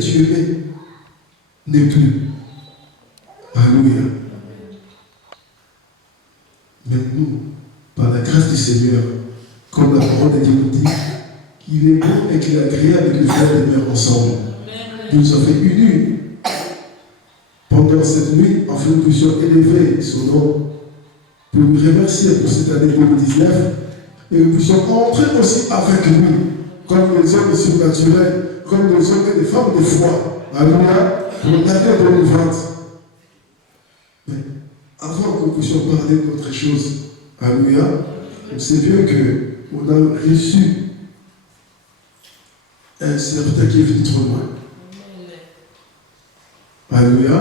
tu aimais n'est plus. Alléluia. Mais nous, par la grâce du Seigneur, comme la parole de Dieu nous dit, qu'il est bon et qu'il est agréable que les frères demeurent ensemble. Il nous a fait unis pendant cette nuit, afin que nous puissions élever son nom, pour lui remercier pour cette année 2019, et nous puissions entrer aussi avec lui, comme les hommes surnaturels, comme les hommes et les femmes de foi. Alléluia, pour l'année 2020. Mais avant que nous puissions parler d'autre chose, alléluia, nous savons qu'on a reçu un serviteur qui est venu trop loin. Alléluia.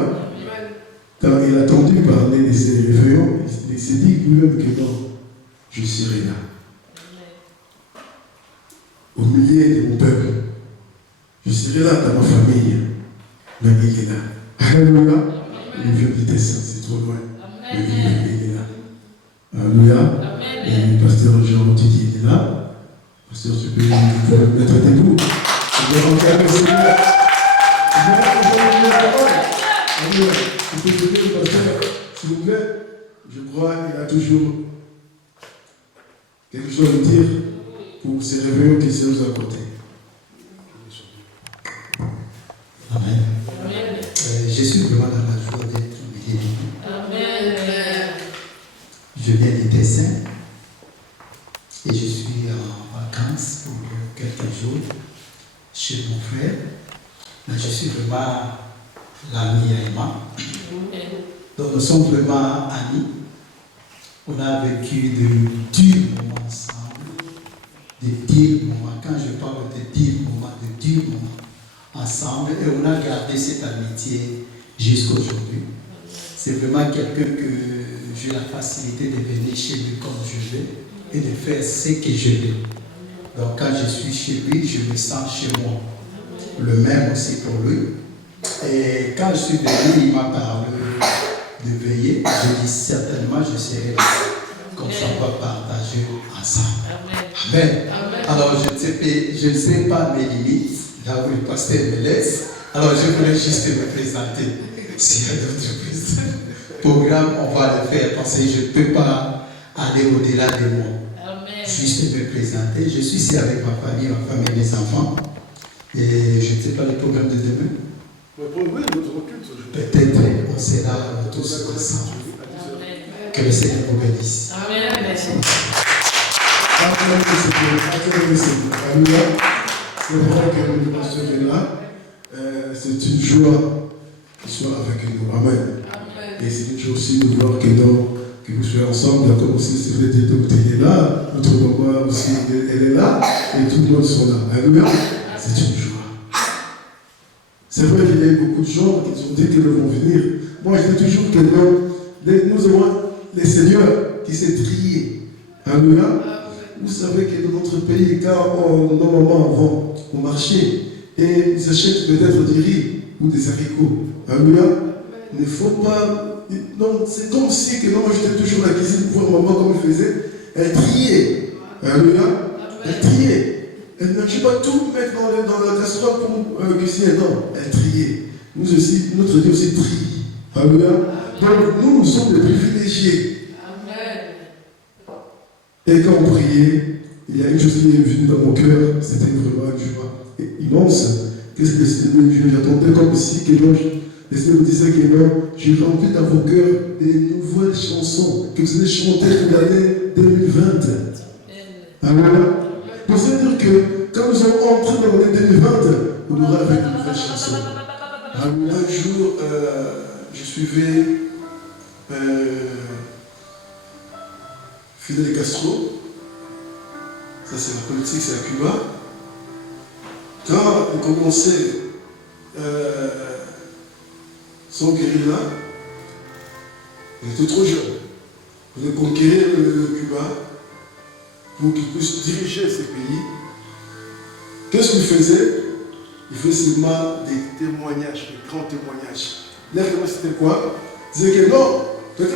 Quand il a entendu parler de ces réveillons, il s'est dit lui-même que non, je serai là. Au milieu de mon peuple. Je serai là dans ma famille. Mais il est là. Alléluia. Il vient de descendre, c'est trop loin. Mais il est là. Alléluia. Et le pasteur Jean dit, il est là. Pasteur, tu peux me mettre debout. Je vais rentrer le Seigneur. Alléluia. Vous pouvez donner le pasteur, s'il vous plaît. Je crois qu'il a toujours quelque chose à dire pour ces réveillons qui sont à côté. Amen. Je suis vraiment dans la joie d'être au milieu de vous. Amen. Je viens du Tessin et je suis en vacances pour quelques jours chez mon frère. Mais je suis vraiment l'ami à Emma. Donc nous sommes vraiment amis. On a vécu de durs moments ensemble. De durs moments. Quand je parle de durs moments ensemble. Et on a gardé cette amitié jusqu'à aujourd'hui. C'est vraiment quelqu'un que j'ai la facilité de venir chez lui comme je veux et de faire ce que je veux. Donc quand je suis chez lui, je me sens chez moi. Le même aussi pour lui. Et quand je suis venu, il m'a parlé de veiller. Je dis certainement je serai là. Comme ça on va partager ensemble. Amen. Amen. Alors je ne sais pas mes limites, là où le pasteur me laisse. Alors je voulais juste me présenter. S'il y a d'autres programmes, on va le faire parce que je ne peux pas aller au-delà de moi. Amen. Juste me présenter. Je suis ici avec ma famille et mes enfants. Et je ne sais pas le programme de demain. Peut-être on sera tous ensemble. Que le Seigneur vous bénisse. Amen. C'est vrai que nous sommes là. C'est une joie qu'il soit avec nous. Amen. Et c'est une joie aussi de voir que vous soyez ensemble, comme aussi c'est vrai que il est là, notre maman aussi elle est là, et tout le monde sont là. Alléluia. C'est une joie. C'est vrai qu'il y a eu beaucoup de gens qui ont dit qu'ils vont venir. Moi je dis toujours que nous avons les seigneurs qui s'est trié. Alléluia. Vous savez que dans notre pays, quand nos mamans vont au marché et ils achètent peut-être du riz ou des haricots, alléluia, il ne faut pas. Non, c'est comme si que non, j'étais toujours à la cuisine pour maman comme elle faisait. Elle triait. Alléluia. Elle triait. Elle ne dit pas tout mettre dans la casserole pour cuisiner. Non, elle triait. Nous aussi, notre Dieu aussi trie. Alléluia. Donc nous sommes les privilégiés. Et quand on priait, il y a une chose qui est venue dans mon cœur, c'était vraiment une joie immense. Qu'est-ce que le Seigneur, j'attendais comme si que non, le Seigneur me disait que non, j'ai rempli dans vos cœurs des nouvelles chansons que vous allez chanter pour l'année 2020. Alors, pour ça dire que quand nous allons entrer dans l'année 2020, on aura avec de nouvelles chansons. Alors, un jour, je suivais Fidel Castro, ça c'est la politique, c'est à Cuba. Quand il commençait son guérilla, il était trop jeune. Il voulait conquérir le Cuba pour qu'il puisse diriger ces pays. Qu'est-ce qu'il faisait? Il faisait seulement des témoignages, des grands témoignages. L'air de moi c'était quoi? Il disait que non, peut-être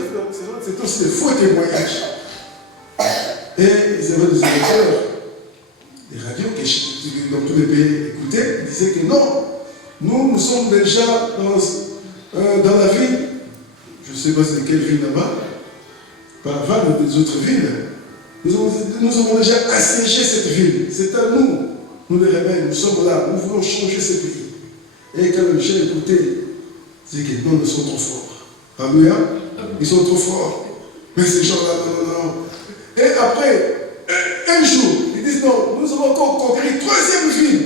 c'était aussi des faux témoignages. Et ils avaient des auditeurs, des radios qui dans tous les pays écoutaient, ils disaient que non, Nous sommes déjà dans la ville, je ne sais pas c'est quelle ville là-bas, par avant des autres villes. Nous avons déjà assiégé cette ville. C'est à nous, nous les rebelles, nous sommes là, nous voulons changer ce pays. Et quand j'ai écouté, c'est que non, ils sont trop forts. Alléluia. Ils sont trop forts. Mais ces gens-là, non. Et après, un jour, ils disent non, nous avons encore conquis 3e ville.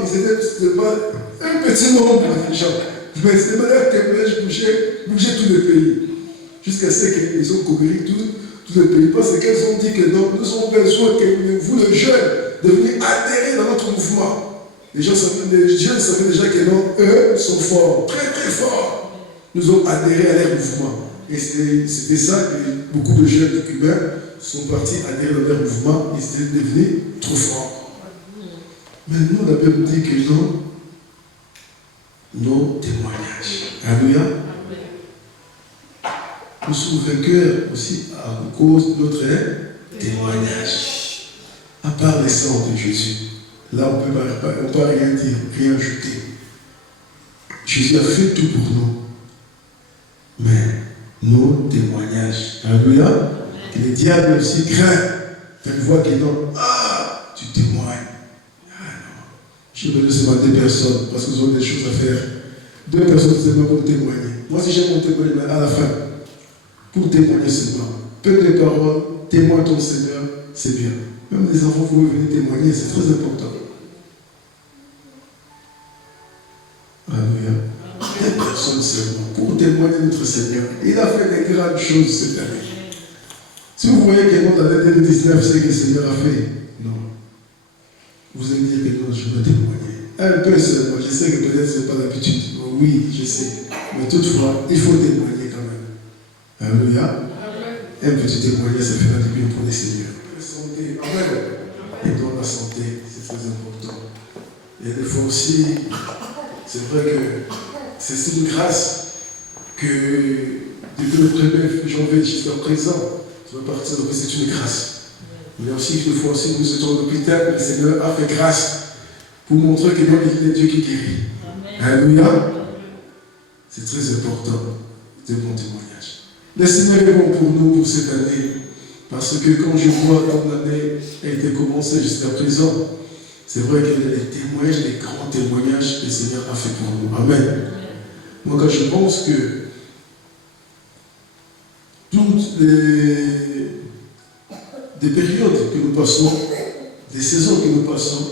Ils étaient pas un petit nombre de gens. Mais c'est de manière que bougeait tout le pays. Jusqu'à ce qu'ils ont conquis tout le pays. Parce qu'elles ont dit que non, nous avons besoin que vous, les jeunes, de venir adhérer dans notre mouvement. Les jeunes savaient déjà que non, eux sont forts, très très forts. Nous avons adhéré à leur mouvement. Et c'était ça que beaucoup de jeunes cubains sont partis adhérer dans leur mouvement. Ils étaient devenus trop forts. Mais nous, la Bible dit que non, nos témoignages. Alléluia. Nous sommes vainqueurs aussi à cause de notre témoignage. À part le sang de Jésus. Là, on ne peut rien dire, rien ajouter. Jésus a fait tout pour nous. Mais nos témoignages. Alléluia. Que le diable aussi craint. Quand il voit qu'il non. Tu témoignes. Je veux seulement 2 personnes, parce qu'ils ont des choses à faire. 2 personnes seulement pour témoigner. Moi, si j'ai mon témoignage, à la fin, pour témoigner seulement. Peu de paroles, témoigne ton Seigneur, c'est bien. Même les enfants, vous venir témoigner, c'est très important. Alléluia. 2 personnes seulement, pour témoigner notre Seigneur. Il a fait des grandes choses cette année. Si vous voyez que dans l'année 2019, c'est ce que le Seigneur a fait, non. Vous allez dire que non, je veux témoigner. Un peu seulement, je sais que peut-être ce n'est pas l'habitude. Oui, je sais. Mais toutefois, il faut témoigner quand même. Alléluia. Un petit témoignage, ça fera du bien pour les seigneurs. La santé, amen. Et dans la santé, c'est très important. Il y a des fois aussi, c'est vrai que c'est une grâce que depuis le 1er janvier jusqu'à présent, ça va partir, donc c'est une grâce. Mais aussi, des fois aussi, nous étions à l'hôpital, le Seigneur a fait grâce pour montrer que non, il est Dieu qui guérit. Alléluia. C'est très important. C'est un bon témoignage. Le Seigneur est bon pour nous pour cette année. Parce que quand je vois comme l'année a été commencée jusqu'à présent, c'est vrai qu'il y a des témoignages, des grands témoignages que le Seigneur a fait pour nous. Amen. Moi, quand je pense que toutes des périodes que nous passons, des saisons que nous passons,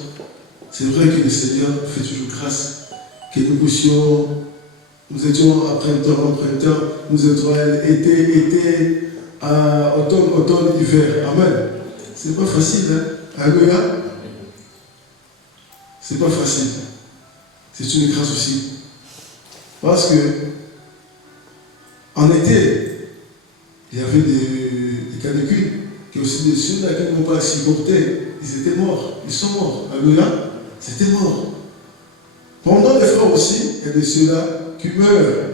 c'est vrai que le Seigneur fait toujours grâce, que nous étions à printemps, nous étions à été, à automne, hiver. Amen. C'est pas facile, hein? Alléluia. C'est pas facile. C'est une grâce aussi. Parce que, en été, il y avait des canicules, qui aussi des ceux-là qui n'ont pas supporté, ils étaient morts. Ils sont morts. Alléluia. C'était mort. Pendant les fois aussi, il y a de ceux-là qui meurent.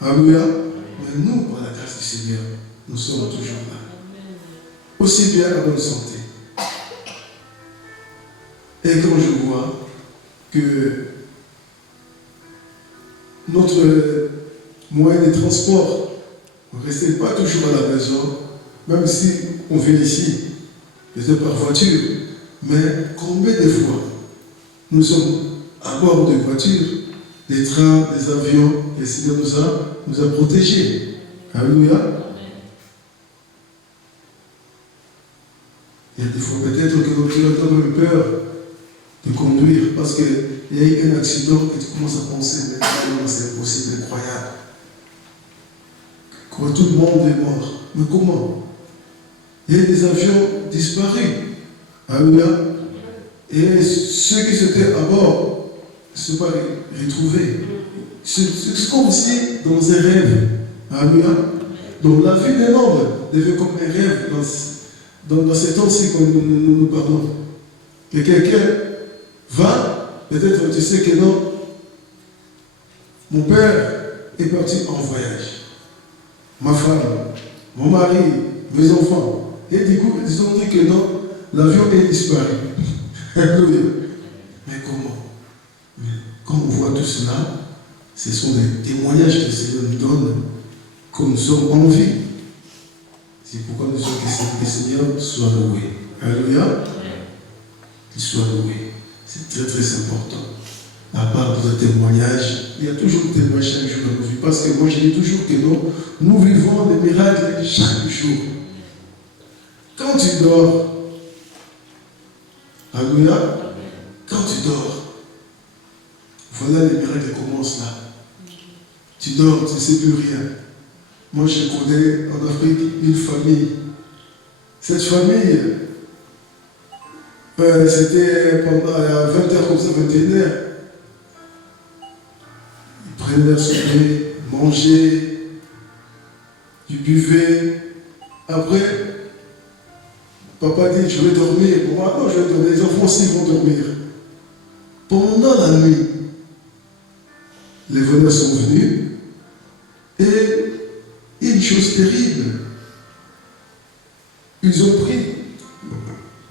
Alléluia. Mais nous, par la grâce du Seigneur, nous sommes toujours là. Aussi bien à bonne santé. Et quand je vois que notre moyen de transport, on ne restait pas toujours à la maison, même si on vient ici, peut-être par voiture, mais combien de fois nous sommes à bord de voitures, des trains, des avions, et le Seigneur nous a protégés. Alléluia. Il y a des fois peut-être que nous avons même peur de conduire parce qu'il y a eu un accident et tu commences à penser, mais comment c'est possible, incroyable. Quand tout le monde est mort. Mais comment? Il y a des avions disparus. Alléluia. Et ceux qui étaient à bord ne se sont pas retrouvés. C'est comme si dans un rêve. Alléluia. Donc la vie d'un homme devient comme un rêve dans ces temps-ci que nous parlons. Que quelqu'un va, peut-être tu sais que non, mon père est parti en voyage. Ma femme, mon mari, mes enfants. Et du coup, ils ont dit que non, l'avion est disparu. Alléluia. Mais comment? tout cela, ce sont des témoignages que le Seigneur nous donne, que nous sommes en vie. C'est pourquoi nous sommes que le Seigneur soit loué. Alléluia. Qu'il soit loué. C'est très très important. À part pour le témoignage, il y a toujours des témoignages chaque jour dans nos vies. Parce que moi je dis toujours que nous vivons des miracles chaque jour. Quand tu dors, alléluia, quand tu dors, voilà les miracles commencent là. Tu dors, tu ne sais plus rien. Moi je connais en Afrique une famille. Cette famille, c'était pendant 20h comme ça, 21h. Ils prenaient leur souper, mangeaient, ils buvaient. Après, papa dit, je vais dormir. Moi, non, je vais dormir. Les enfants aussi vont dormir. Pendant la nuit, les veneurs sont venus et une chose terrible. Ils ont pris,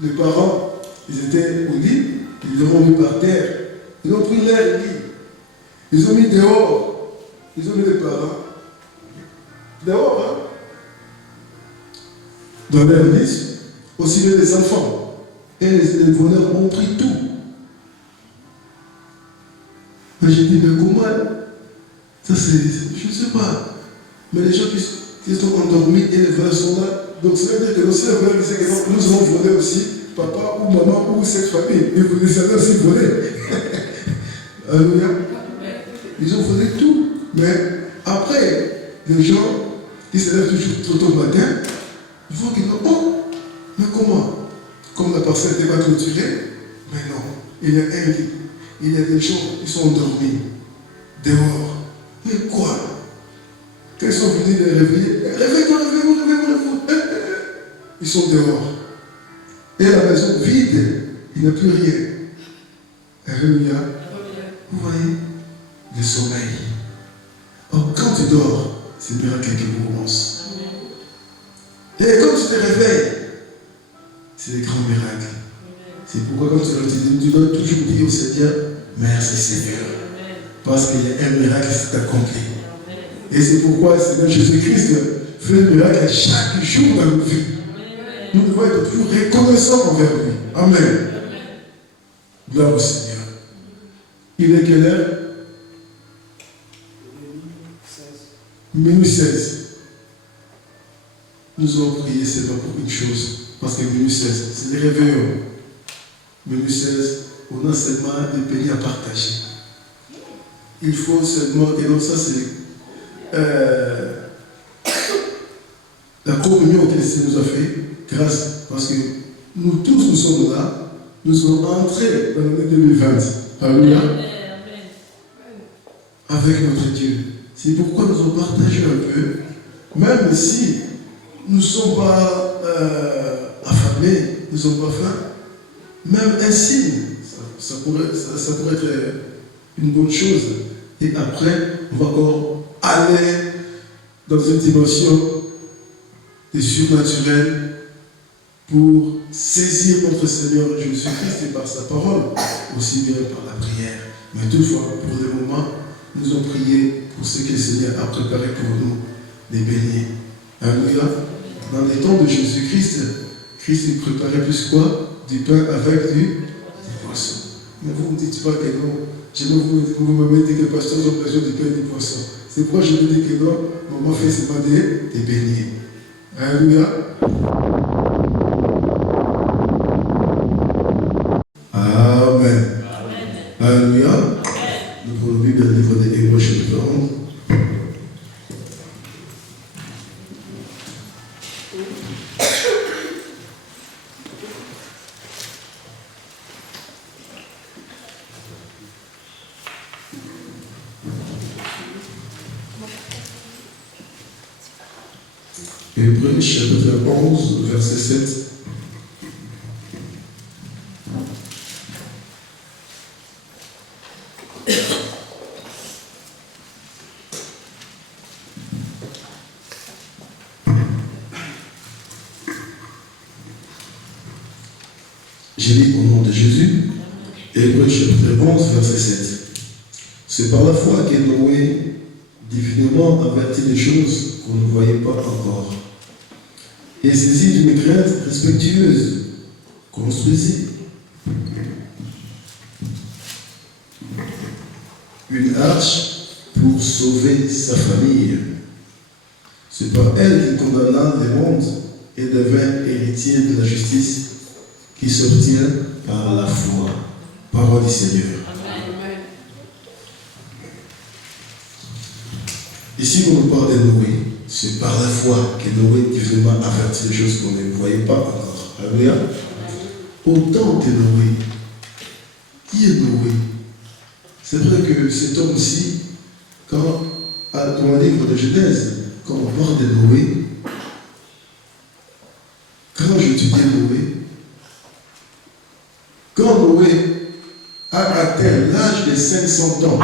les parents, ils étaient au lit, ils l'ont mis par terre. Ils ont pris leur lit. Ils ont mis dehors. Ils ont mis les parents. Dehors, hein? Dans leur lit, aussi bien les enfants. Et les voleurs ont pris tout. Mais j'ai dit, mais comment? Ça c'est, je ne sais pas. Mais les gens qui sont endormis et les voleurs sont là. Donc ça veut dire que si les voleurs disaient que nous allons voler aussi, papa ou maman ou cette famille, et vous les avez aussi volé. Alléluia. Ils ont volé tout. Mais après, les gens, ils se lèvent toujours trop tôt le matin, ils voient qu'ils disent, oh, mais comment? Comme la parcelle n'était pas clôturée, mais non, il y a un lit. Il y a des gens qui sont endormis, dehors. Mais quoi? Quand ils sont venus les réveiller, réveille-toi. Ils sont dehors. Et la maison vide, il n'y a plus rien. Alléluia. Vous voyez? Le sommeil. Or, quand tu dors, c'est le miracle qui commence. Et quand tu te réveilles, c'est des grands miracles. C'est pourquoi quand tu dois toujours dire au Seigneur, merci Seigneur. Parce qu'il y a un miracle qui s'est accompli. Et c'est pourquoi le Seigneur Jésus-Christ fait un miracle chaque jour dans nos vies. Nous devons être toujours reconnaissants envers lui. Amen. Gloire au Seigneur. Il est quelle heure? Minuit 16. Nous allons prier seulement pour une chose. Parce que minuit 16, c'est les réveillons. Minuit 16, on a seulement des bénis à partager. Il faut seulement, et donc ça c'est la communion que le Seigneur nous a fait, grâce, parce que nous tous nous sommes là, nous sommes entrés dans l'année 2020. Alléluia. Avec notre Dieu. C'est pourquoi nous avons partagé un peu, même si nous ne sommes pas affamés, nous ne sommes pas faim, même un signe, ça pourrait être une bonne chose. Et après, on va encore aller dans une dimension de surnaturel pour saisir notre Seigneur Jésus-Christ et par sa parole, aussi bien par la prière. Mais toutefois, pour le moment, nous avons prié pour ce que le Seigneur a préparé pour nous, les bénis. Alléluia. Dans les temps de Jésus-Christ, Christ préparait plus quoi? Du pain avec du poisson. Mais vous ne me dites pas que non. Vous me mettez que les pasteurs ont besoin du pain et du poisson. C'est pourquoi je vous dis que non, maman fait seulement des beignets. Alléluia. Amen. Alléluia. Nous prenons Bible dans le livre des Hébreux chapitre 11. Hébreux chapitre 11, verset 7. Je lis au nom de Jésus, Hébreux chapitre 11, verset 7. C'est par la foi que Noé divinement avertit des choses qu'on ne voyait pas encore. Et saisi d'une crainte respectueuse, construisit une arche pour sauver sa famille. C'est par elle qu'il condamna le monde et devint héritier de la justice qui s'obtient par la foi. Parole du Seigneur. Amen. Ici, on nous parle de Noé. C'est par la foi que Noé divinement avertit des choses qu'on ne voyait pas encore. Alléluia. Autant que Noé. Qui est Noé? C'est vrai que cet homme-ci, quand, dans le livre de Genèse, quand on parle de Noé, quand j'étudie Noé, quand Noé a atteint l'âge de 500 ans,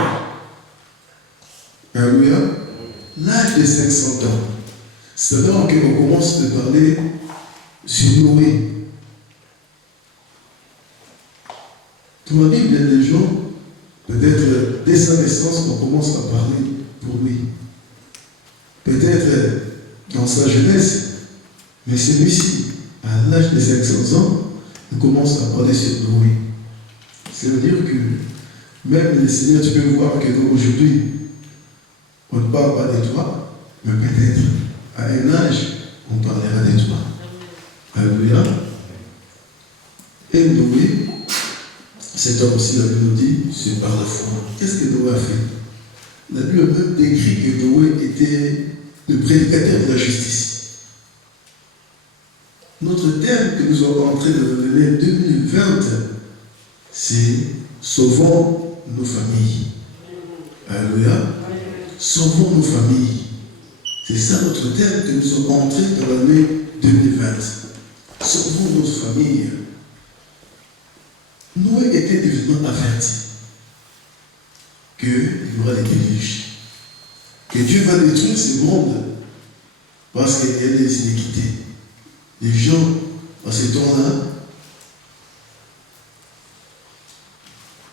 alléluia, l'âge de 500 ans, c'est alors qu'on commence à parler sur Noé. Dans la Bible, il y a des gens, peut-être dès sa naissance, on commence à parler pour lui. Peut-être dans sa jeunesse, mais celui-ci, à l'âge de 500 ans, il commence à parler sur Noé. Ça veut dire que même le Seigneur, tu peux voir qu'aujourd'hui, on ne parle pas de toi, mais peut-être à un âge, on parlera de toi. Alléluia. Et Noé, cet homme-ci, la Bible nous dit, c'est par la foi. Qu'est-ce que Noé a fait? La Bible a même décrit que Noé était le prédicateur de la justice. Notre thème que nous sommes en train de donner 2020, c'est sauvons nos familles. Alléluia. Sauvons nos familles. C'est ça notre thème que nous sommes entrés dans l'année 2020. Sauvons nos familles. Noé était divinement averti qu'il y aura des déluges, que Dieu va détruire ce monde parce qu'il y a des iniquités. Les gens, à ce temps-là,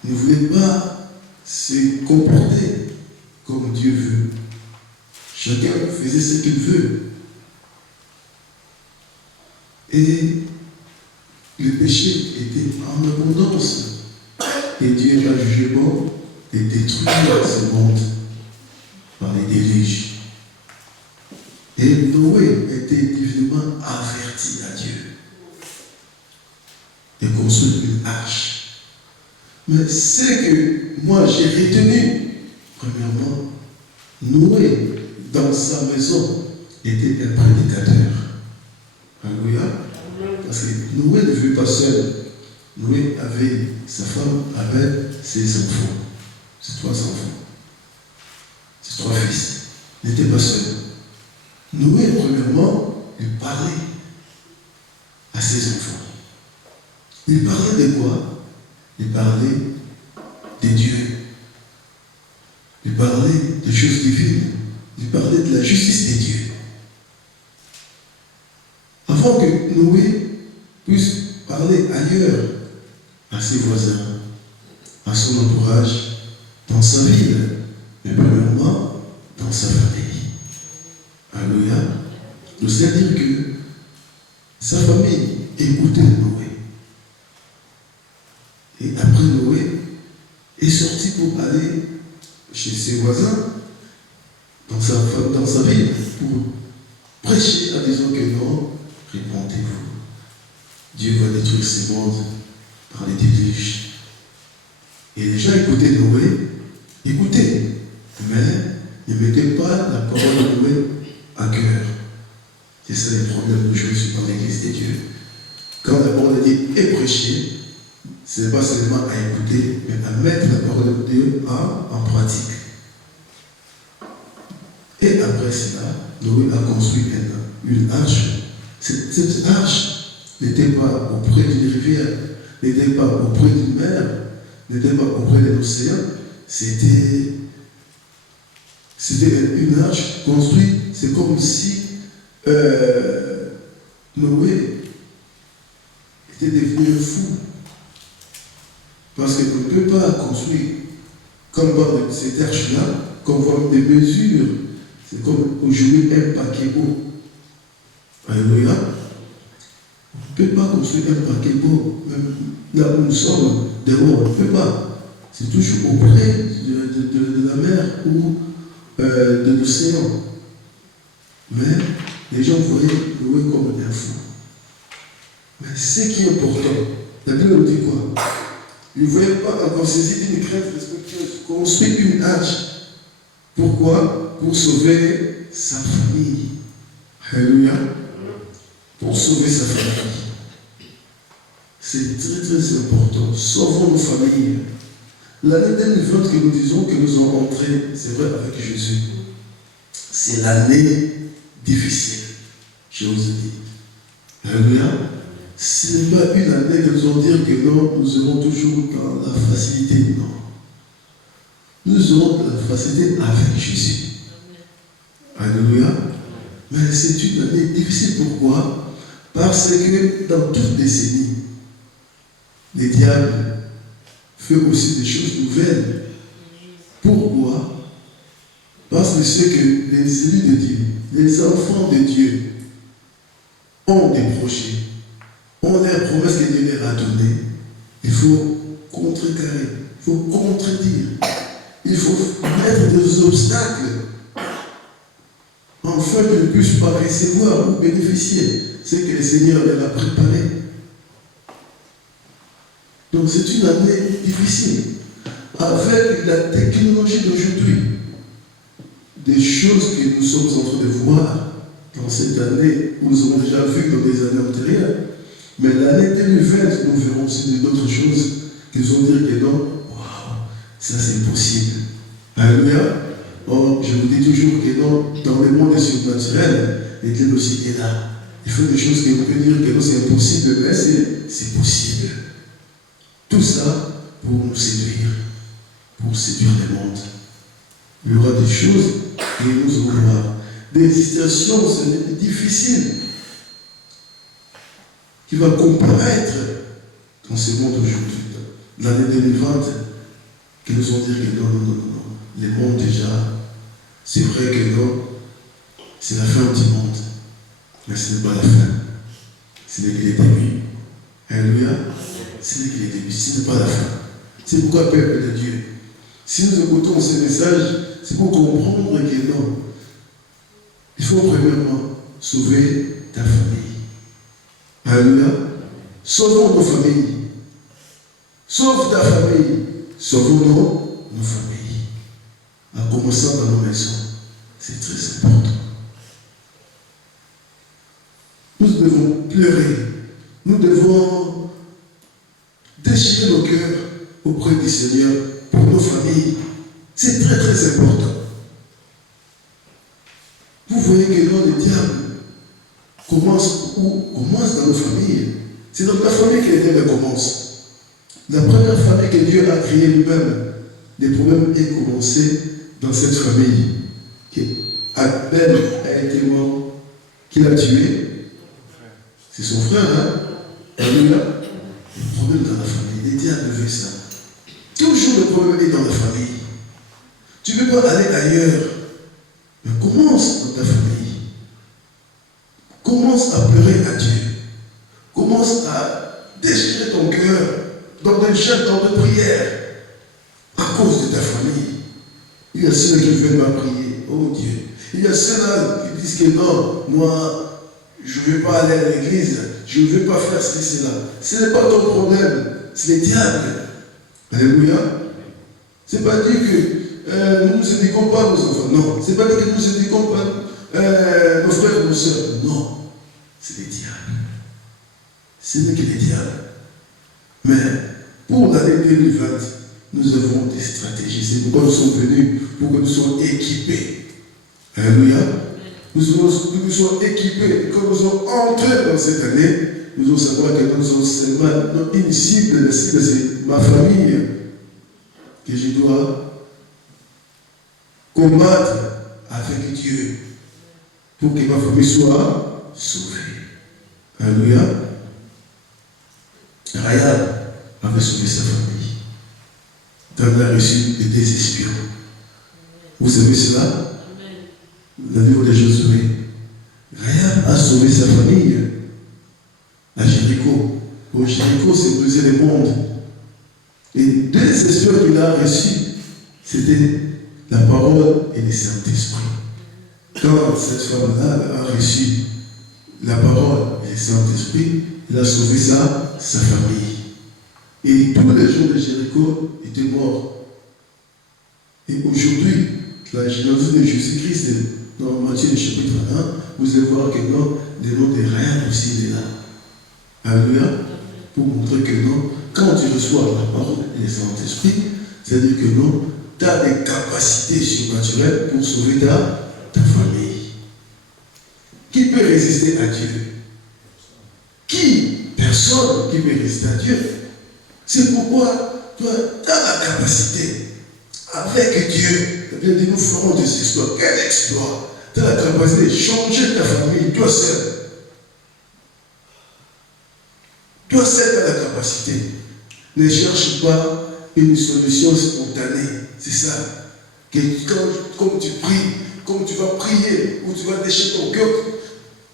ne voulaient pas se comporter comme Dieu veut. Chacun faisait ce qu'il veut. Et le péché était en abondance. Et Dieu a jugé bon et détruit ce monde par les déluges. Et Noé était divinement averti à Dieu de construire une arche. Mais c'est que moi j'ai retenu, premièrement, Noé, dans sa maison, était un prédicateur. Alléluia. Parce que Noé ne vit pas seul. Noé avait sa femme, avait ses enfants. Ses 3 enfants. Ses 3 fils. Il n'était pas seul. Noé, premièrement, il parlait à ses enfants. Il parlait de quoi? Il parlait de Dieu. Il parlait des choses divines. Il parlait de la justice de Dieu. Avant que Noé puisse parler ailleurs, à ses voisins, à son entourage, dans sa ville, mais premièrement, dans sa famille. Alléluia. Nous savons dire que sa famille écoutait Noé. Et après Noé est sorti pour aller chez ses voisins, dans sa ville, pour prêcher en disant que non, répondez-vous. Dieu va détruire ce monde par les déluges. Et les gens écoutaient Noé, écoutaient, mais ne mettaient pas la parole de Noé à cœur. C'est ça le problème d'aujourd'hui dans l'église de Dieu. Quand la parole de Dieu est prêchée, ce n'est pas seulement à écouter, mais à mettre la parole de Dieu en pratique. Et après cela, Noé a construit une arche. Cette arche n'était pas auprès d'une rivière, n'était pas auprès d'une mer, n'était pas auprès d'un océan. C'était une arche construite. C'est comme si Noé était devenu fou. Parce qu'on ne peut pas construire comme voir ces arches-là, comme voir des mesures. C'est comme aujourd'hui un paquet haut. Alléluia. On ne peut pas construire un paquet haut, même là où nous sommes, dehors, on ne peut pas. C'est toujours auprès de la mer ou de l'océan. Mais les gens voyaient Noé comme un fou. Mais ce qui est important, la Bible nous dit quoi? Ils ne voyaient pas encore saisi d'une crainte respectueuse, construire une arche. Pourquoi? Pour sauver sa famille. Alléluia. Pour sauver sa famille. C'est très très important. Sauvons nos familles. L'année 2020 que nous disons que nous sommes entrés, c'est vrai, avec Jésus. C'est l'année difficile, je vous ai dit. Alléluia. Ce n'est pas une année que nous allons dire que non, nous serons toujours dans la facilité. Non. Nous aurons de la facilité avec Jésus. Alléluia. Mais c'est une année difficile. Pourquoi? Parce que dans toute décennie, les diables font aussi des choses nouvelles. Pourquoi? Parce que c'est que les élus de Dieu, les enfants de Dieu, ont des projets, ont les promesses que Dieu leur a données. Il faut contrecarrer, il faut contredire, il faut mettre des obstacles afin qu'ils ne puissent pas recevoir ou bénéficier ce que le Seigneur leur a préparé. Donc c'est une année difficile. Avec la technologie d'aujourd'hui, des choses que nous sommes en train de voir dans cette année, où nous avons déjà vu dans des années antérieures, mais l'année 2020, nous verrons aussi d'autres choses qui nous vont dire que non, waouh, ça c'est possible. Alléluia. Or, je vous dis toujours que non, dans le monde surnaturel, Dieu aussi est là. Il faut des choses qu'on peut dire que non, c'est impossible, mais c'est possible. Tout ça pour nous séduire, pour séduire le monde. Il y aura des choses que nous allons voir. Des situations difficiles qui vont comparaître dans ce monde aujourd'hui. L'année 2020, qui nous ont dit que non, le monde déjà, c'est vrai que non, c'est la fin du monde. Mais ce n'est pas la fin. Ce n'est que le début. Alléluia. Ce n'est que le début, ce n'est pas la fin. C'est pourquoi, peuple de Dieu, si nous écoutons ce message, c'est pour comprendre que non, il faut premièrement sauver ta famille. Alléluia. Sauvons nos familles. Sauve ta famille. Sauvons nos familles. En commençant dans nos maisons. C'est très important. Nous devons pleurer. Nous devons déchirer nos cœurs auprès du Seigneur pour nos familles. C'est très très important. Vous voyez que non, le diable commence dans nos familles. C'est dans la famille que Dieu commence. La première famille que Dieu a créée lui-même, les problèmes ont commencé dans cette famille. Abel a été mort. Qui l'a tué? C'est son frère, hein? Alléluia. Le problème dans la famille. Les diables veulent ça. Toujours le problème est dans la famille. Tu ne peux pas aller ailleurs. Mais commence dans ta famille. Commence à pleurer à Dieu. Commence à déchirer ton cœur dans des chants, dans des prières. À cause de ta famille. Il y a ceux qui veulent pas prier. Oh Dieu. Il y a ceux-là qui disent que non, moi, je ne veux pas aller à l'église. Je ne veux pas faire ceci, cela. Ce n'est pas ton problème. C'est le diable. Alléluia. Ce n'est pas dire que nous ne nous éduquons pas nos enfants. Non. Ce n'est pas dire que nous ne nous éduquons pas nos frères et nos soeurs. Non. C'est le diable. Ce n'est que le diable. Mais pour l'année 2020, nous avons des stratégies. C'est pourquoi nous sommes venus, pour que nous soyons équipés. Alléluia. Nous soyons équipés. Et quand nous sommes entrés dans cette année, nous devons savoir que nous sommes seulement une cible. La cible, c'est ma famille que je dois combattre avec Dieu pour que ma famille soit sauvée. Alléluia. Rahab avait sauvé sa famille. quand elle a reçu les 2 espions. Vous savez cela? Vous avez vu de Josué. Rahab a sauvé sa famille à Jéricho. Pour Jéricho, c'est briser le monde. Et 2 espions qu'il a reçus, c'était la parole et le Saint-Esprit. Quand cette femme-là a reçu la parole et le Saint-Esprit, il a sauvé sa famille. Et tous les jours de Jéricho étaient morts. Et aujourd'hui, la généalogie de Jésus-Christ, dans Matthieu chapitre 1, vous allez voir que non, le nom de Rahab aussi il est là. Alléluia. Pour montrer que non, quand tu reçois la parole et le Saint-Esprit, c'est-à-dire que non, tu as des capacités surnaturelles pour sauver ta famille. Qui peut résister à Dieu? Personne qui peut résister à Dieu. C'est pourquoi toi, tu as la capacité, avec Dieu, de nous ferons des exploits. Quel exploit? Tu as la capacité de changer ta famille, toi seul. Toi seul, tu as la capacité. Ne cherche pas une solution spontanée. C'est ça. Que comme tu pries, comme tu vas prier, ou tu vas déchirer ton cœur.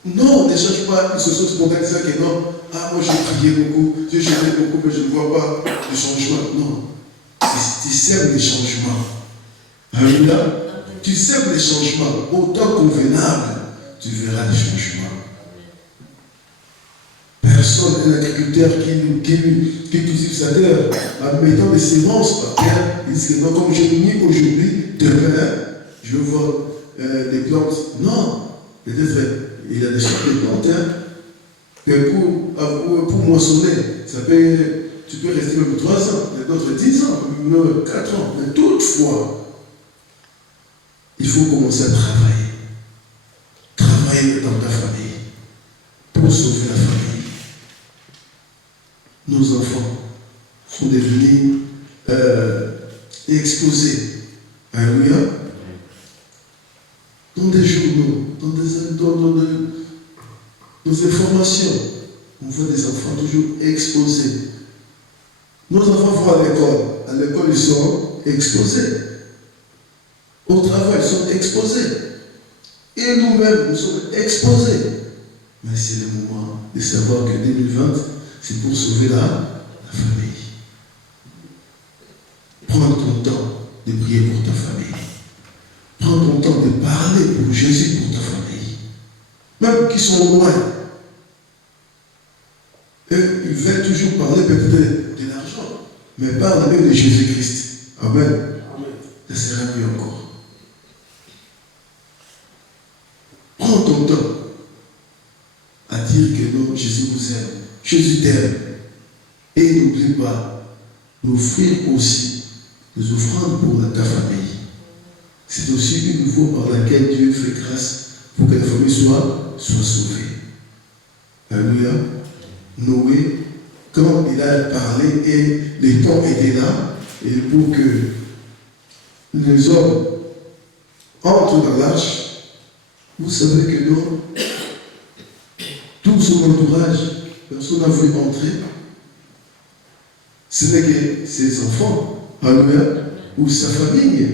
Non, ne cherche pas une solution spontanée. C'est ça que non. Ah, moi j'ai prié beaucoup, j'ai chanté beaucoup, mais je ne vois pas de changement. Non. Tu sèmes les changements. Alléluia. Tu sèmes les changements. Autant convenable, tu verras les changements. Personne n'est l'agriculteur qui cultive sa terre en mettant des semences par terre. Il dit que non, comme j'ai mis aujourd'hui, demain, je vais voir des plantes. Non. Peut-être il y a des sortes de plantes. Mais pour moissonner, tu peux rester même 3 ans, d'autres 10 ans, même 4 ans. Mais toutefois, il faut commencer à travailler. Travailler dans ta famille pour sauver la famille. Nos enfants sont devenus exposés. Alléluia. Dans des journaux, dans nos informations, on voit des enfants toujours exposés. Nos enfants vont à l'école. À l'école, ils sont exposés. Au travail, ils sont exposés. Et nous-mêmes, nous sommes exposés. Mais c'est le moment de savoir que 2020, c'est pour sauver la famille. Prends ton temps de prier pour ta famille. Prends ton temps de parler pour Jésus, pour ta famille. Même qui sont loin. Eux, ils veulent toujours parler peut-être de l'argent. Mais parle même de Jésus-Christ. Amen. Ça sera mieux encore. Prends ton temps à dire que non, Jésus vous aime. Jésus t'aime. Et n'oublie pas d'offrir aussi des offrandes pour ta famille. C'est aussi une voie par laquelle Dieu fait grâce pour que la famille soit sauvée. Alléluia. Noé, quand il a parlé et les temps étaient là, et pour que les hommes entrent dans l'arche, vous savez que non, tout son entourage, personne n'a voulu entrer. Ce n'est que ses enfants, alléluia, ou sa famille.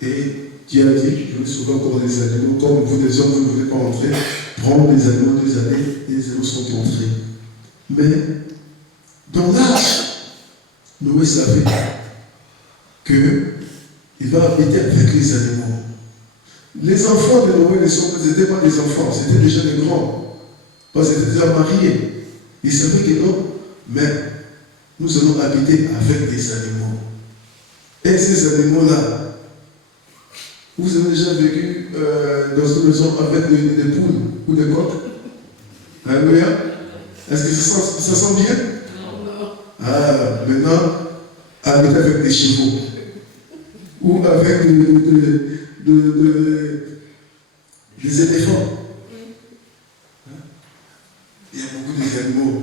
Et Dieu a dit, je vais sauver encore des animaux, comme vous des hommes, vous ne voulez pas entrer, prendre des animaux 2 années, et les animaux sont entrés. Mais, dans l'arche, Noé savait qu'il va habiter avec les animaux. Les enfants de Noé n'étaient pas des enfants, c'était déjà des grands. Parce qu'ils étaient déjà mariés. Ils savaient que non, mais nous allons habiter avec des animaux. Et ces animaux-là, vous avez déjà vécu dans une maison avec des poules ou des coqs? Alléluia. Est-ce que ça sent bien? Non. Ah, maintenant, habiter avec des chevaux. Ou avec des éléphants. Il y a beaucoup d'animaux.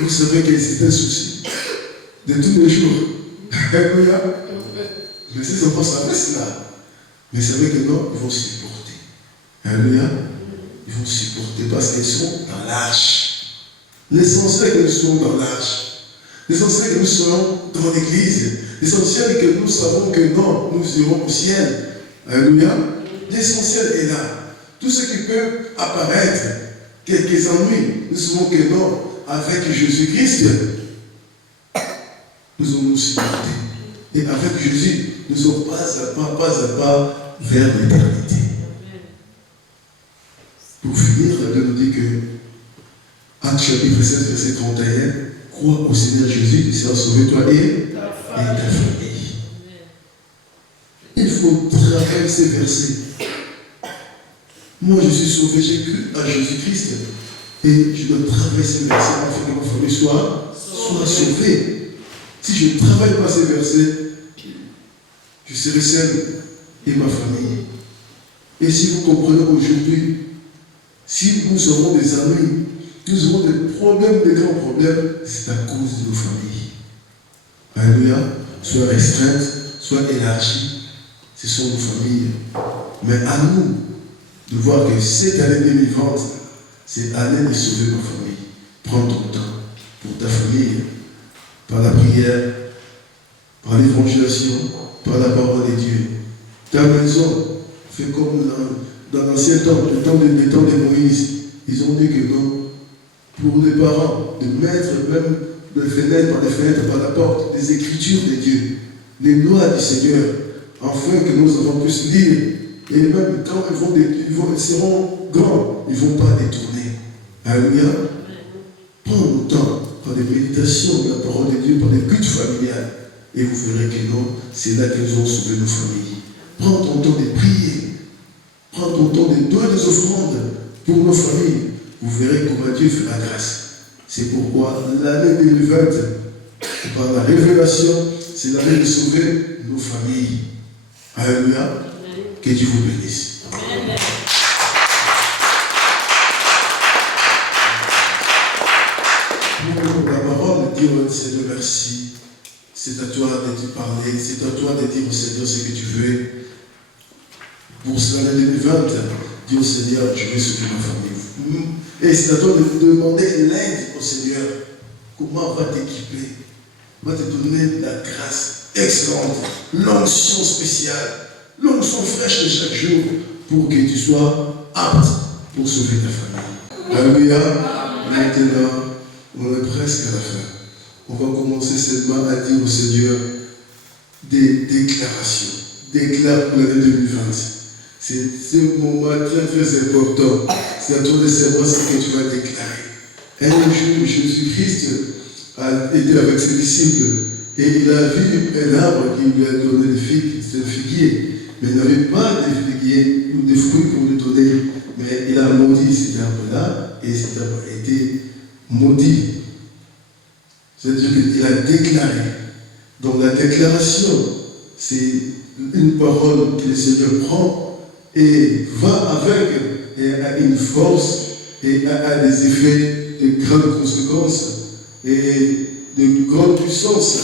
Vous savez que c'est un souci de tous les jours. Alléluia. Mais ces enfants savaient cela. Mais savez que non, ils vont supporter. Alléluia. Ils vont supporter parce qu'ils sont dans l'arche. L'essentiel est qu'ils sont dans l'arche. L'essentiel que nous soyons dans l'église. L'essentiel que nous savons que non, nous irons au ciel. Alléluia. L'essentiel est là. Tout ce qui peut apparaître, quelques ennuis, nous savons que non, avec Jésus-Christ, nous allons nous supporter. Et avec Jésus, nous sommes pas à pas vers l'éternité. Pour finir, la Bible nous dit que, Actes chapitre 16, verset 31, crois au Seigneur Jésus, tu seras sauvé, toi et ta famille. Il faut travailler ces versets. Moi, je suis sauvé, j'ai cru à Jésus-Christ. Et je dois travailler ces versets afin que ma famille soit sauvée. Si je ne travaille pas ces versets, je serai seul et ma famille. Et si vous comprenez aujourd'hui, si nous aurons des amis, nous aurons des problèmes, des grands problèmes, c'est à cause de nos familles. Alléluia. Soit restreintes, soit élargies, ce sont nos familles. Mais à nous de voir que cette année 2020, c'est l'année de sauver ma famille. Prends ton temps pour ta famille, par la prière, par l'évangélisation, par la parole de Dieu. Ta maison, fais comme dans l'ancien temps, le temps de Moïse. Ils ont dit que non, pour les parents, de mettre même des fenêtres, par la porte, des écritures de Dieu, les lois du Seigneur, afin que nous avons pu lire. Et même quand ils seront grands, ils ne vont pas détourner. Alléluia. Prends le temps, par des méditations de la parole de Dieu, par des cultes familiales, et vous verrez que non, c'est là qu'ils ont sauvé nos familles. Prends ton temps de prier. Prends ton temps de donner des offrandes pour nos familles. Vous verrez comment Dieu fait la grâce. C'est pourquoi l'année 2020, par la révélation, c'est l'année de sauver nos familles. Alléluia. Que Dieu vous bénisse. Amen. Pour la parole, dire au Seigneur merci. C'est à toi de te parler, c'est à toi de dire au Seigneur ce que tu veux. Pour cette année 2020, dis au Seigneur, je vais sauver ma famille. Et c'est à toi de demander l'aide au Seigneur. Comment va t'équiper? Va te donner la grâce excellente, l'onction spéciale. L'onction fraîche de chaque jour pour que tu sois apte pour sauver ta famille. Alléluia. Maintenant, on est presque à la fin. On va commencer seulement à dire au Seigneur des déclarations. Déclare pour l'année 2020. C'est un moment très très important. C'est à toi de savoir ce que tu vas déclarer. Un jour, Jésus-Christ a été avec ses disciples et il a vu un arbre qui lui a donné des figues, c'est un figuier. Mais il n'avait pas de figuiers ou de fruits pour lui donner. Mais il a maudit cet arbre-là et cet arbre a été maudit. C'est-à-dire qu'il a déclaré. Donc la déclaration, c'est une parole que le Seigneur prend et va avec et a une force et a des effets de grandes conséquences et de grandes puissances.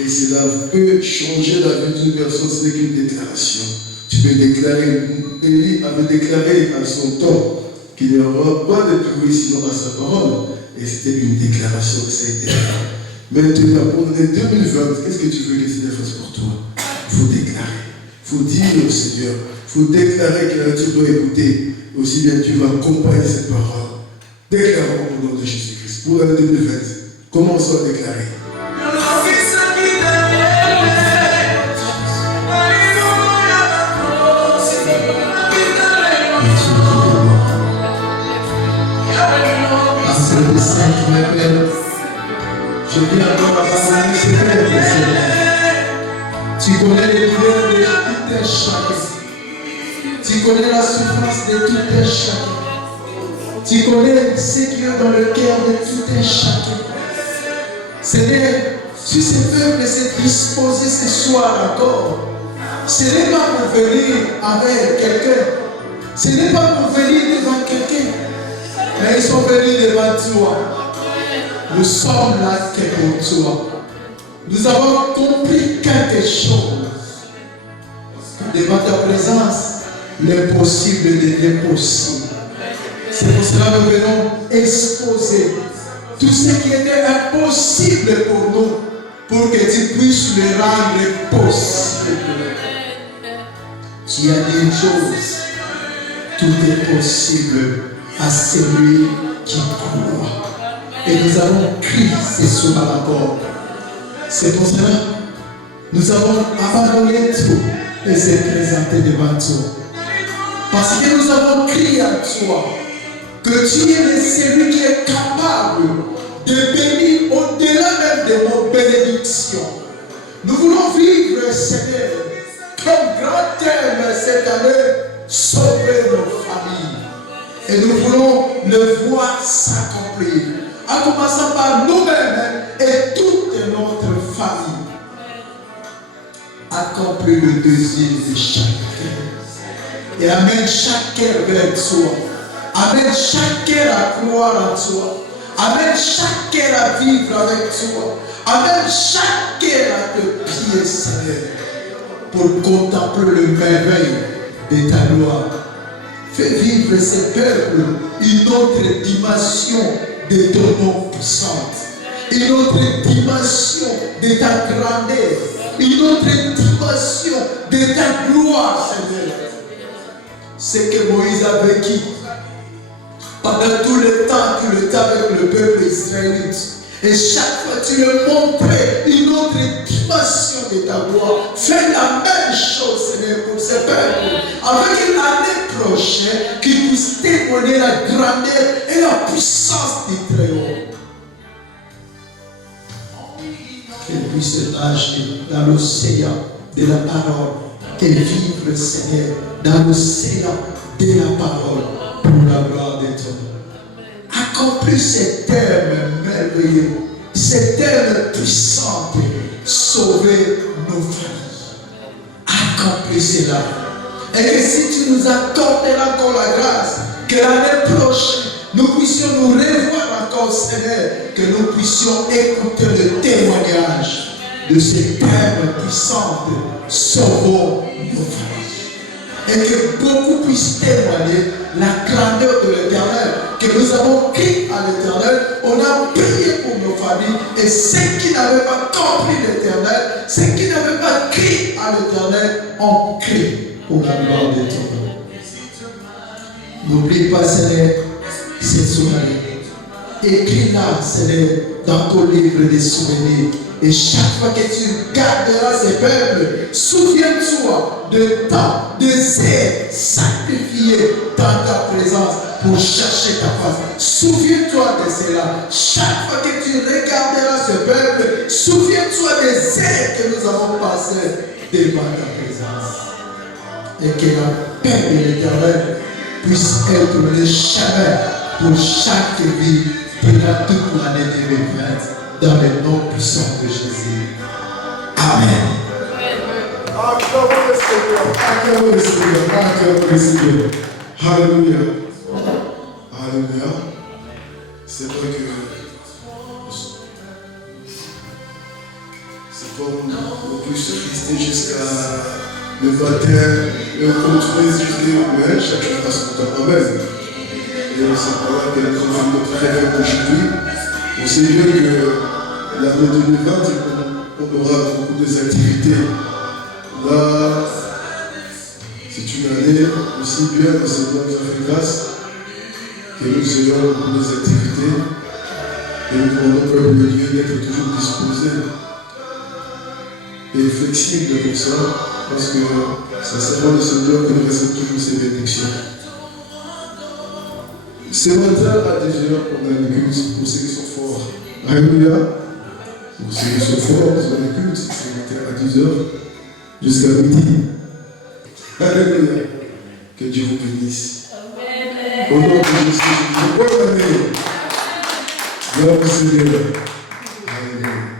Et cela peut changer la vie d'une personne, ce n'est qu'une déclaration. Tu peux déclarer, Élie avait déclaré à son temps qu'il n'y aura pas de pluie sinon à sa parole. Et c'était une déclaration que ça a été fait. Maintenant, pour l'année 2020, qu'est-ce que tu veux que le Seigneur fasse pour toi? Il faut déclarer. Il faut dire au Seigneur. Il faut déclarer que la nature doit écouter. Aussi bien tu vas accompagner cette parole. Déclarons au nom de Jésus-Christ. Pour l'année 2020, commençons à déclarer. Je viens encore à parler secret, Seigneur. Tu connais les douleurs de tout un chacun. Tu connais la souffrance de tout un chacun. Tu connais ce qui est dans le cœur de tout un chacun. Seigneur, si ce peuple s'est disposé ce soir encore, ce n'est pas pour venir avec quelqu'un. Ce n'est pas pour venir devant quelqu'un. Mais ils sont venus devant toi. Nous sommes là que pour toi. Nous avons compris quelque chose. Devant ta présence, l'impossible devient possible. C'est pour cela que nous venons exposer tout ce qui était impossible pour nous, pour que tu puisses le rendre possible. Tu as dit une chose, tout est possible à celui qui croit. Et nous avons crié ce soir encore. C'est pour cela nous avons abandonné tout et s'est présenté devant toi. Parce que nous avons crié à toi que tu es celui qui est capable de bénir au-delà même de nos bénédictions. Nous voulons vivre, Seigneur, comme grand thème cette année, sauver nos familles. Et nous voulons le voir s'accomplir, en commençant par nous-mêmes et toute notre famille. Accomplir le désir de chaque cœur. Et amène chaque cœur vers toi. Amène chaque cœur à croire en toi. Amène chaque cœur à vivre avec toi. Amène chaque cœur à te pied, Seigneur, pour contempler le merveille de ta gloire. Fais vivre ces peuples une autre dimension de ton nom puissante, une autre dimension de ta grandeur, une autre dimension de ta gloire, Seigneur. Ce que Moïse a vécu pendant tout le temps qu'il était avec le peuple israélite. Et chaque fois tu lui montrais une autre dimension de ta gloire. Fais la même chose, Seigneur, pour ce peuple. Avec une année prochaine qui puisse témoigner la grandeur et la puissance du Très-Haut. Qu'elle puisse nager dans l'océan de la parole et vivre, Seigneur, dans l'océan de la parole pour la gloire de ton nom. Accomplis ces termes merveilleux, ces termes puissants, sauver nos familles. Accomplis cela. Et que si tu nous accorderas encore la grâce, que l'année prochaine, nous puissions nous revoir encore, Seigneur, que nous puissions écouter le témoignage de ces termes puissants, sauvons nos familles. Et que beaucoup puissent témoigner la grandeur de l'Éternel, que nous avons crié à l'Éternel, on a prié pour nos familles, et ceux qui n'avaient pas compris l'Éternel, ceux qui n'avaient pas crié à l'Éternel, ont crié pour la gloire de ton nom. N'oublie pas, Seigneur, cette soirée. Écris-la, Seigneur, dans ton livre des souvenirs. Et chaque fois que tu garderas ces peuples, souviens-toi de temps, de ces sacrifiés dans ta présence pour chercher ta face. Souviens-toi de cela. Chaque fois que tu regarderas ce peuple, souviens-toi des heures que nous avons passées devant ta présence. Et que la paix de l'Éternel puisse être le chemin pour chaque vie pendant toute l'année 2020. Dans le nom puissant de Jésus. Amen. Acclamons le Seigneur. Acclamons le Seigneur. Acclamons le Seigneur. Alléluia. Alléluia. C'est vrai que c'est comme on peut se rester jusqu'à le matin et on continue jusqu'à Noël, chaque chose à son temps. Amen. Et c'est pour là que nous avons notre rêve aujourd'hui. On sait bien que l'année 2020, on aura beaucoup d'activités. Là, c'est une année aussi bien, le Seigneur nous a fait grâce que nous ayons beaucoup d'activités et pour notre peuple de Dieu d'être toujours disposé et flexible pour ça, parce que c'est seulement le Seigneur qui nous réserve toujours ses bénédictions. Ce matin à 10h, on a le culte pour ceux qui sont forts. Alléluia. Pour ceux qui sont forts, on a le culte ce matin à 10h jusqu'à midi. Alléluia. Que Dieu vous bénisse. Amen. Au nom de Jésus, bonne année. Gloire au Seigneur. Alléluia. Amen.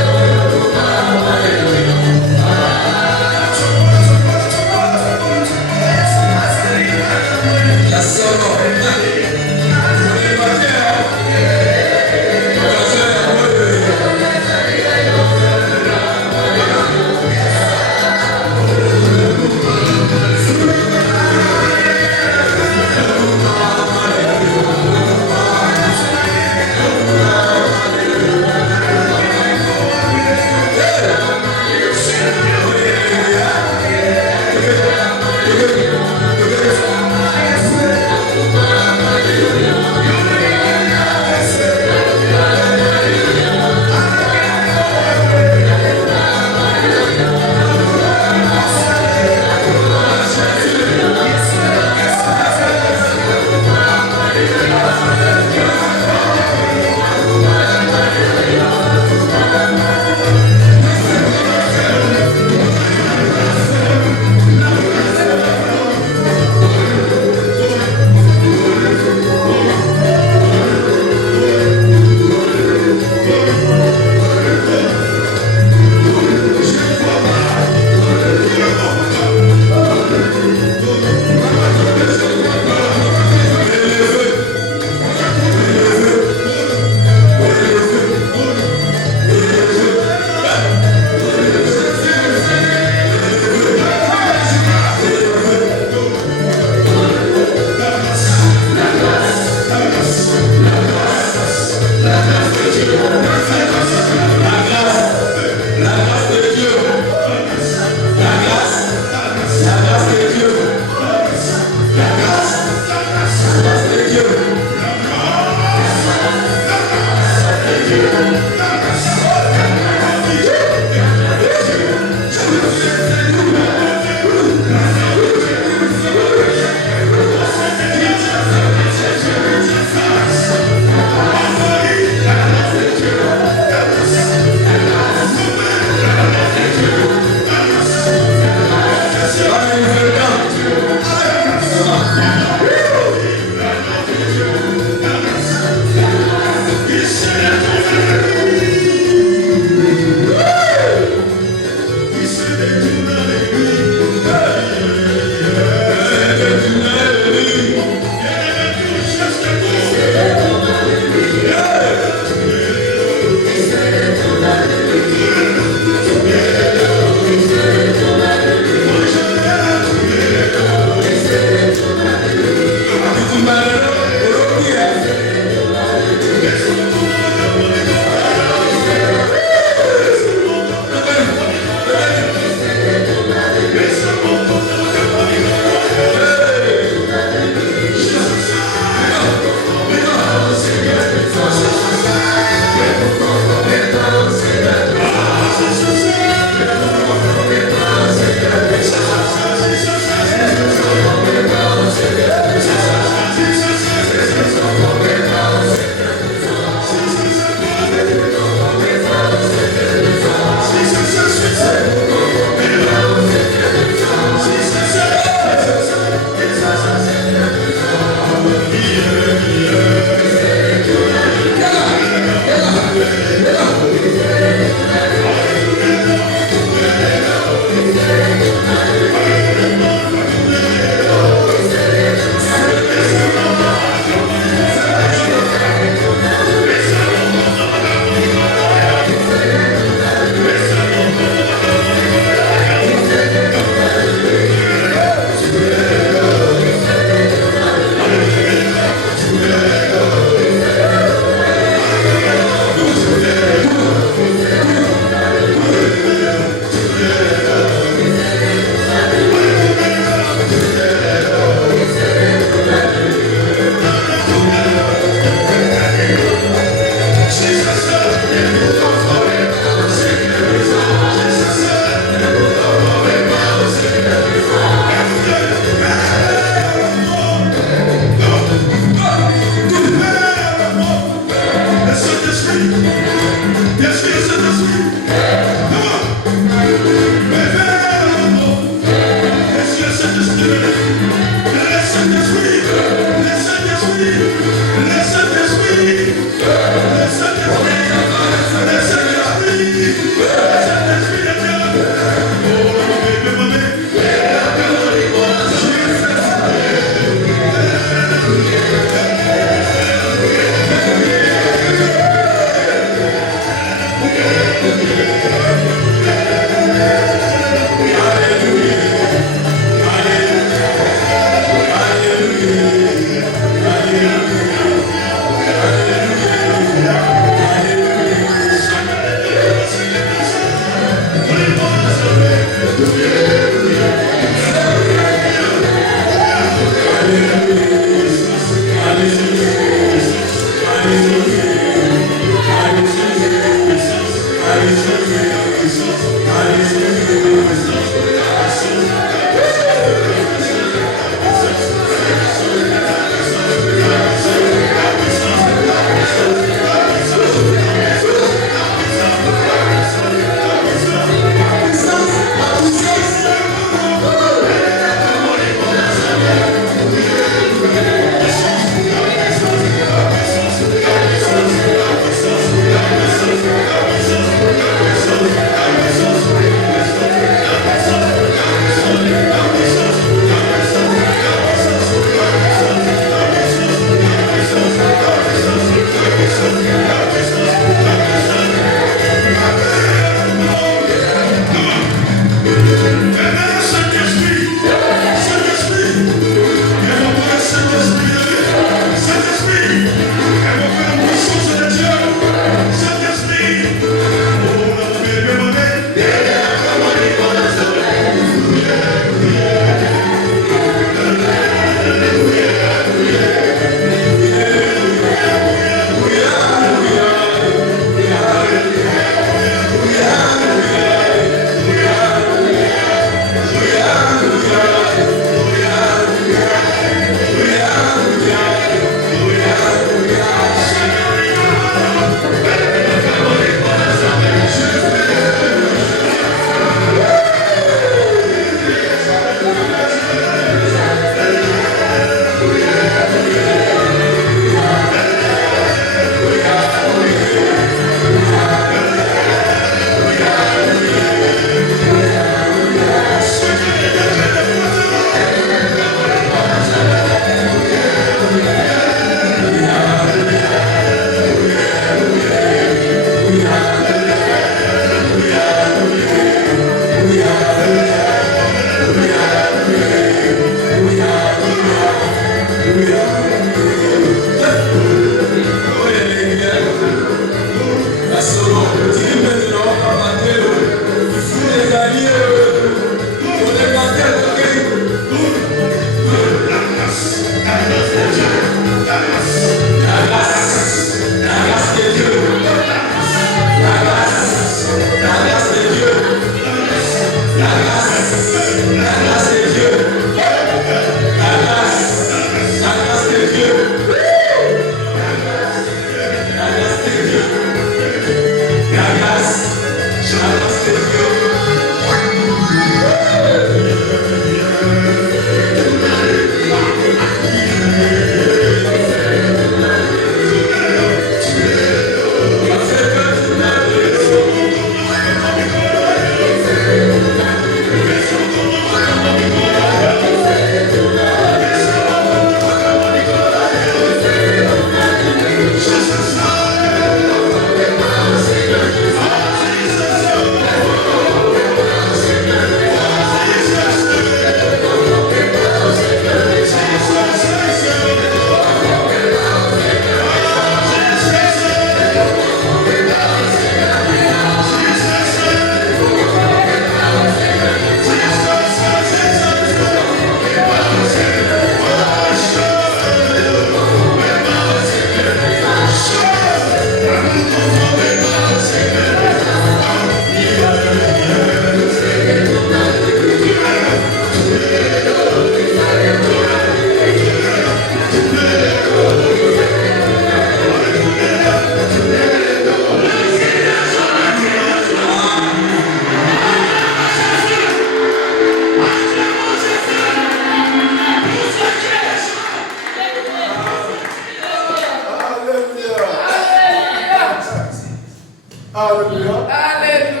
Alléluia. Alléluia.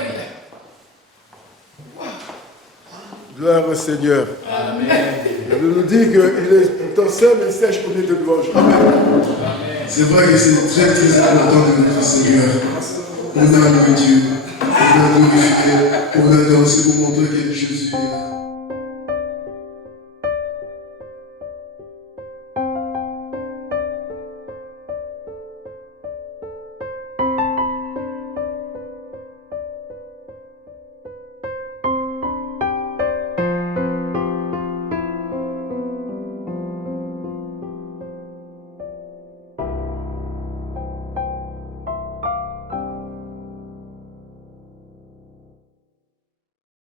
Gloire au Seigneur. Amen. Il nous dit qu'il est pourtant seul et sèche combien de louanges. Amen. C'est vrai que c'est très très important de notre Seigneur. On a loué Dieu, on a glorifié, on a dansé pour montrer que Jésus est là.